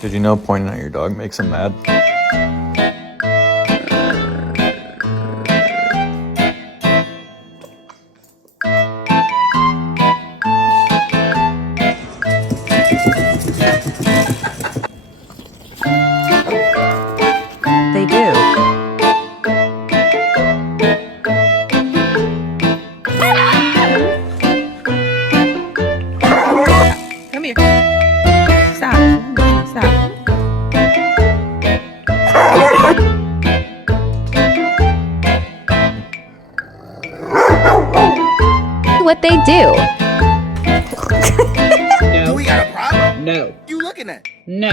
Did you know pointing at your dog makes him mad? They do. Come here. Stop. Stop. What they do. Do we got a problem? No. You looking at? No.